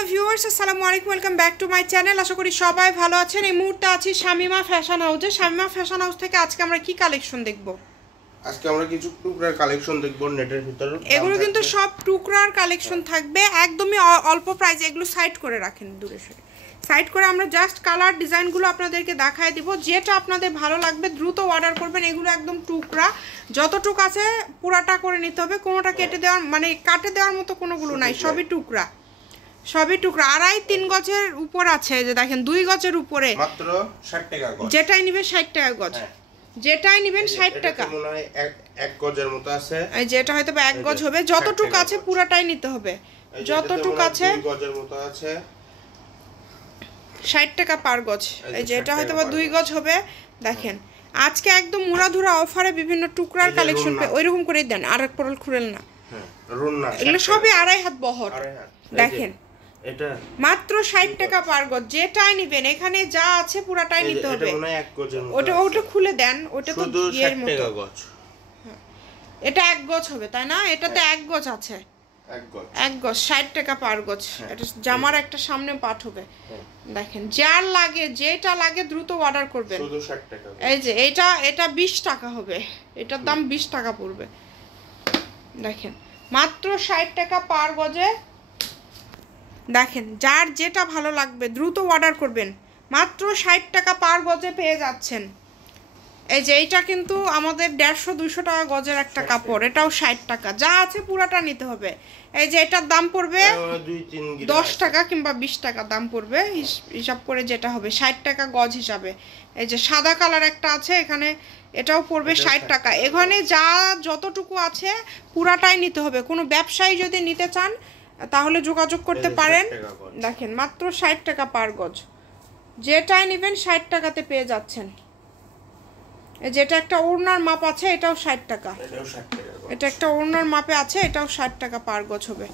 Hello viewers, আসসালামু আলাইকুম, welcome back to my channel. আশা করি সবাই ভালো আছেন। এই মুহূর্তে আছি শামিমা ফ্যাশন হাউসে। শামিমা ফ্যাশন হাউস থেকে আজকে আমরা কি কালেকশন দেখব? আজকে আমরা কিছু টুকরার কালেকশন দেখব নেটের ভিতরে। এগুলো কিন্তু সব টুকরার কালেকশন থাকবে, একদমই অল্প প্রাইসে। এগুলো সাইড করে রাখেন, দূরে সরে সাইড করে আমরা জাস্ট কালার ডিজাইনগুলো আপনাদেরকে দেখায় দিব। যেটা আপনাদের ভালো লাগবে দ্রুত অর্ডার করবেন। এগুলো একদম টুকরা, যতটুকু আছে পুরাটা করে নিতে হবে। কোনোটা কেটে দেওয়ার মানে কাটে দেওয়ার মতো কোনোগুলো নাই, সবই টুকরা, সবই টুকরা। 2.5-3 গজের উপর আছে, যে দেখেন 2 গজের উপরে মাত্র 60 টাকা গজ। যেটাই নেবেন 60 টাকা গজ, যেটাই নেবেন 60 টাকা। মনে হয় 1 গজের মতো আছে, এই যেটা হয়তো 1 গজ হবে, যতটুকু আছে পুরাটাই নিতে হবে। যতটুকু আছে 2 গজের মতো আছে, 60 টাকা পার গজ। এই যে এটা হয়তো 2 গজ হবে। দেখেন আজকে একদম মুড়াধুরা অফারে বিভিন্ন টুকরার কালেকশন ওইরকম করেই দেন। আর এক পরল খুলেন না, এগুলো সবই 2.5 হাত বহর। দেখেন এটা মাত্র 60 টাকা পার গজ। যেটাই নেবেন এখানে যা আছে পুরাটাই নিতে হবে। এটা মনে হয় 1 গজের মতো। ওটা খুলে দেন, ওটা তো শুধু 60 টাকা গজ। এটা 1 গজ হবে, তাই না? এটাতে 1 গজ আছে, 1 গজ 60 টাকা পার গজ। এটা জামার একটা সামনে পাট হবে। দেখেন যার লাগে যেটা লাগে দ্রুত অর্ডার করবেন। শুধু 60 টাকা। এই যে এটা 20 টাকা হবে, এটার দাম 20 টাকা পড়বে। দেখেন মাত্র 60 টাকা পার গজে। দেখেন যার যেটা ভালো লাগবে দ্রুত অর্ডার করবেন। মাত্র 60 টাকা পার গজে পেয়ে যাচ্ছেন। এই যে এইটা কিন্তু আমাদের 150-200 টাকা গজের একটা কাপড়, এটাও 60 টাকা। যা আছে পুরাটা নিতে হবে। এই যে এটার দাম পড়বে 10 টাকা কিংবা 20 টাকা দাম পড়বে, হিসাব করে যেটা হবে 60 টাকা গজ হিসাবে। এই যে সাদা কালার একটা আছে এখানে, এটাও পড়বে 60 টাকা। এখানে যা যতটুকু আছে পুরাটাই নিতে হবে। কোনো ব্যবসায়ী যদি নিতে চান তাহলে যোগাযোগ করতে পারেন। দেখেন মাত্র 60 টাকা পার গজ, যেটাই নেবেন 60 টাকাতে পেয়ে যাচ্ছেন। যেটা একটা ওড়নার মাপ আছে এটাও 60 টাকা, এটা একটা ওড়নার মাপে আছে, এটাও 60 টাকা পার গজ হবে।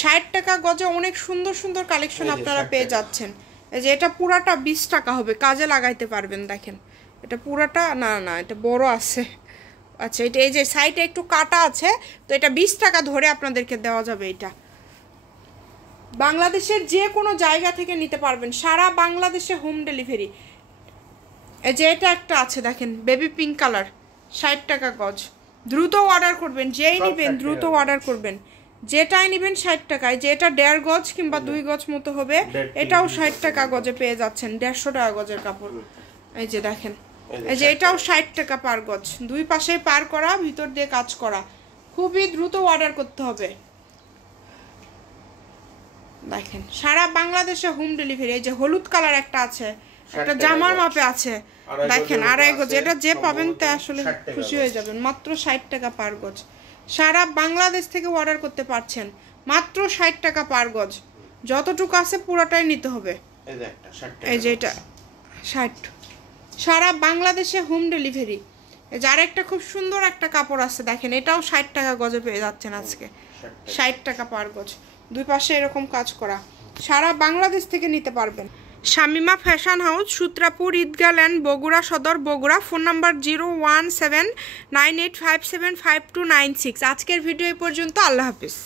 60 টাকা গজে অনেক সুন্দর সুন্দর কালেকশন আপনারা পেয়ে যাচ্ছেন। এই যে এটা পুরাটা 20 টাকা হবে, কাজে লাগাইতে পারবেন। দেখেন এটা পুরাটা না এটা বড় আছে। আচ্ছা এটা এই যে সাইডে একটু কাটা আছে, তো এটা 20 টাকা ধরে আপনাদেরকে দেওয়া যাবে। এটা বাংলাদেশের যে কোনো জায়গা থেকে নিতে পারবেন, সারা বাংলাদেশে হোম ডেলিভারি। এই যে এটা একটা আছে দেখেন বেবি পিঙ্ক কালার, 60 টাকা গজ। দ্রুত অর্ডার করবেন, যেই নেবেন দ্রুত অর্ডার করবেন। যেটাই নেবেন 60 টাকায়। যে এটা 1.5 গজ কিংবা 2 গজ মতো হবে, এটাও 60 টাকা গজে পেয়ে যাচ্ছেন। 150 টাকা গজের কাপড়। এই যে দেখেন এই যে এটাও 60 টাকা পার গজ। দুই পাশে পার করা, ভিতর দিয়ে কাজ করা। খুবই দ্রুত অর্ডার করতে হবে। দেখেন সারা বাংলাদেশে হোম ডেলিভারি। এই যে হলুদ কালার একটা আছে, একটা জামার মাপে আছে। দেখেন 2.5 গজ। এটা যে পাবেন তা আসলে খুশি হয়ে যাবেন। মাত্র 60 টাকা পার গজ। সারা বাংলাদেশ থেকে অর্ডার করতে পারছেন। মাত্র 60 টাকা পার গজ। যতটুকু আছে পুরোটাই নিতে হবে। এই যে এটা 60, সারা বাংলাদেশে হোম ডেলিভারি। যার একটা খুব সুন্দর একটা কাপড় আছে দেখেন, এটাও 60 টাকা গজে পেয়ে যাচ্ছেন আজকে। 60 টাকা পার গজ, দুই পাশে এরকম কাজ করা। সারা বাংলাদেশ থেকে নিতে পারবেন। শামিমা ফ্যাশন হাউস, সূত্রাপুর, ঈদগাহ ল্যান্ড, বগুড়া সদর, বগুড়া। Phone number 01798575296। আজকের ভিডিও এই পর্যন্ত। আল্লাহ হাফিজ।